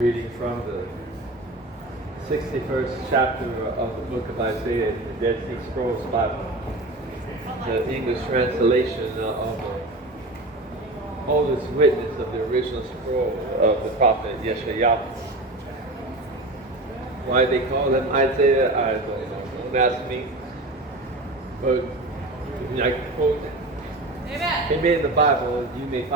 Reading from the 61st chapter of the book of Isaiah in the Dead Sea Scrolls Bible, the English translation of the oldest witness of the original scroll of the prophet Yeshayahu. Why they call him Isaiah, I don't know. Don't ask me. But I quote, Amen. In the Bible, you may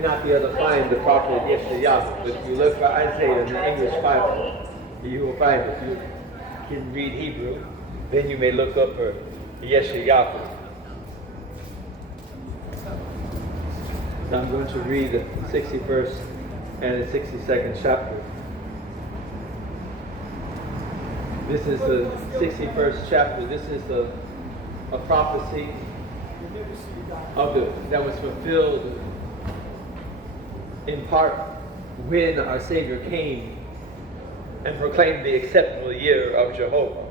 not be able to find the prophet Yeshayahu, but if you look for Isaiah in the English Bible, you will find it. If you can read Hebrew, then you may look up for Yeshayahu. So I'm going to read the 61st and the 62nd chapter. This is the 61st chapter. This is a prophecy that was fulfilled in part when our Savior came and proclaimed the acceptable year of Jehovah.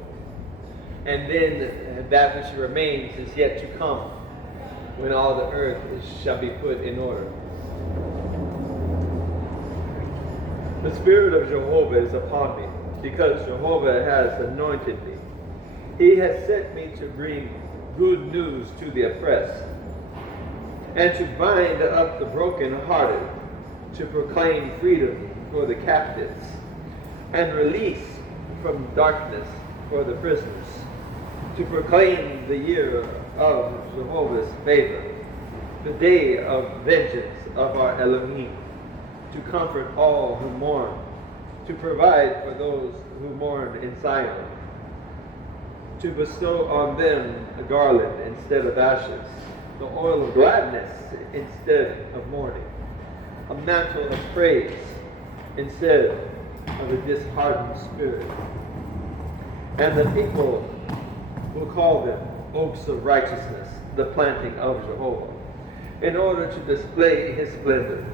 And then that which remains is yet to come, when all the earth shall be put in order. The Spirit of Jehovah is upon me, because Jehovah has anointed me. He has sent me to bring good news to the oppressed, and to bind up the brokenhearted, to proclaim freedom for the captives, and release from darkness for the prisoners, to proclaim the year of Jehovah's favor, the day of vengeance of our Elohim, to comfort all who mourn, to provide for those who mourn in Zion, to bestow on them a garland instead of ashes, the oil of gladness instead of mourning, a mantle of praise instead of a disheartened spirit. And the people will call them oaks of righteousness, the planting of Jehovah, in order to display his splendor.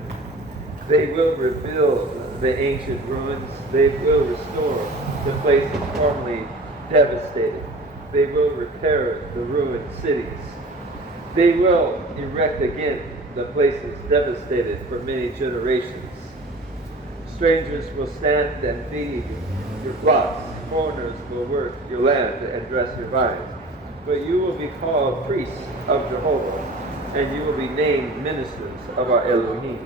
They will rebuild the ancient ruins. They will restore the places formerly devastated. They will repair the ruined cities. They will erect again the places devastated for many generations. Strangers will stand and feed your flocks. Foreigners will work your land and dress your vines. But you will be called priests of Jehovah, and you will be named ministers of our Elohim.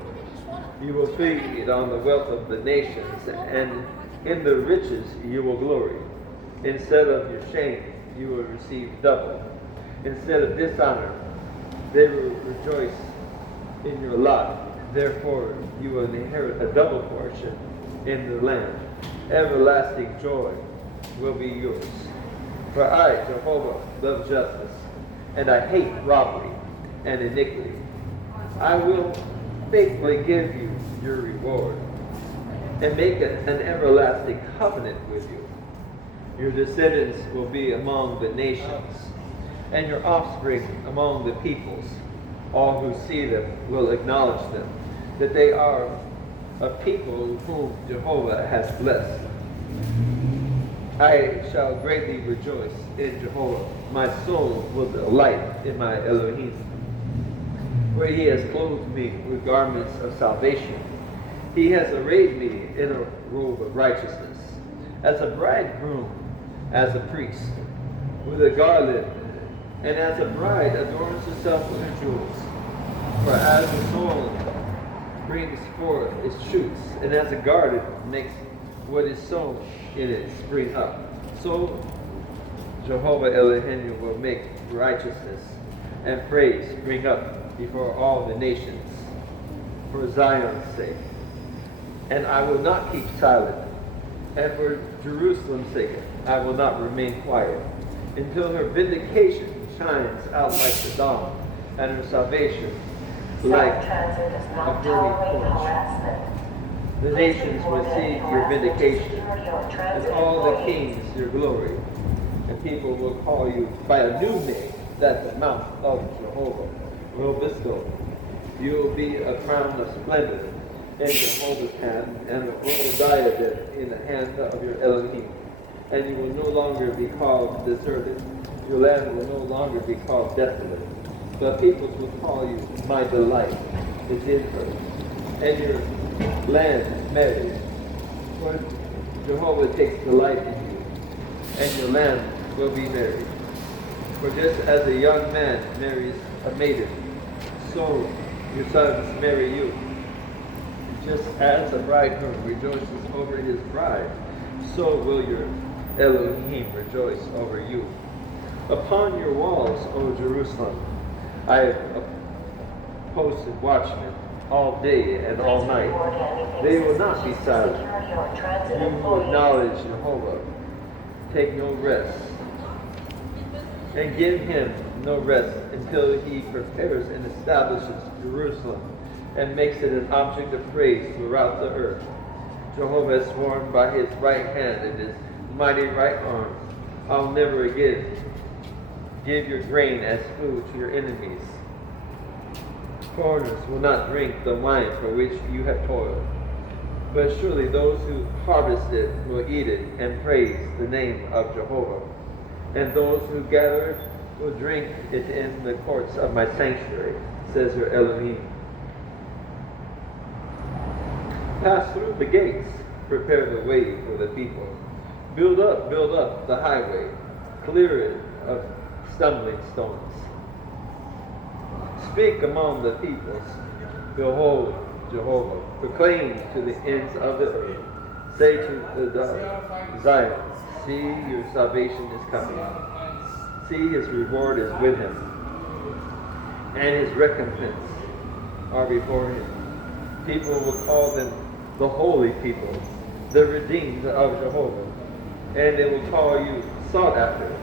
You will feed on the wealth of the nations, and in the riches you will glory. Instead of your shame, you will receive double. Instead of dishonor, they will rejoice in your lot. Therefore, you will inherit a double portion in the land. Everlasting joy will be yours. For I, Jehovah, love justice, and I hate robbery and iniquity. I will faithfully give you your reward, and make an everlasting covenant with you. Your descendants will be among the nations, and your offspring among the peoples. All who see them will acknowledge them, that they are a people whom Jehovah has blessed. I shall greatly rejoice in Jehovah. My soul will delight in my Elohim, for he has clothed me with garments of salvation. He has arrayed me in a robe of righteousness, as a bridegroom, as a priest, with a garland, and as a bride adorns herself with her jewels. For as the soul brings forth its shoots, and as a garden makes what is sown in it spring up, so Jehovah Elohim will make righteousness and praise spring up before all the nations, for Zion's sake. And I will not keep silent, and for Jerusalem's sake I will not remain quiet, until her vindication shines out like the dawn, and her salvation like a burning torch. The nations will see your vindication, and all the kings your glory, and people will call you by a new name that the mouth of Jehovah will bestow. You will be a crown of splendor in Jehovah's hand, and a royal diadem in the hand of your Elohim. And you will no longer be called deserted. Your land will no longer be called desolate. But peoples will call you, my delight is in her. And your land married. For Jehovah takes delight in you, and your land will be married. For just as a young man marries a maiden, so your sons marry you. Just as a bridegroom rejoices over his bride, so will your Elohim rejoice over you. Upon your walls, O Jerusalem, I have posted watchmen all day and all night. They will not be silent. You who acknowledge Jehovah, take no rest, and give him no rest until he prepares and establishes Jerusalem and makes it an object of praise throughout the earth. Jehovah has sworn by his right hand and his mighty right arm, I'll never again give your grain as food to your enemies. Foreigners will not drink the wine for which you have toiled, but surely those who harvest it will eat it and praise the name of Jehovah. And those who gather will drink it in the courts of my sanctuary, says your Elohim. Pass through the gates, prepare the way for the people. Build up the highway, clear it of stumbling stones. Speak among the peoples, behold Jehovah. Proclaim to the ends of the earth. Say to the Zion, see, your salvation is coming. See, his reward is with him, and his recompense are before him. People will call them the holy people, the redeemed of Jehovah, and they will call you sought after,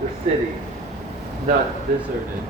the city not deserted.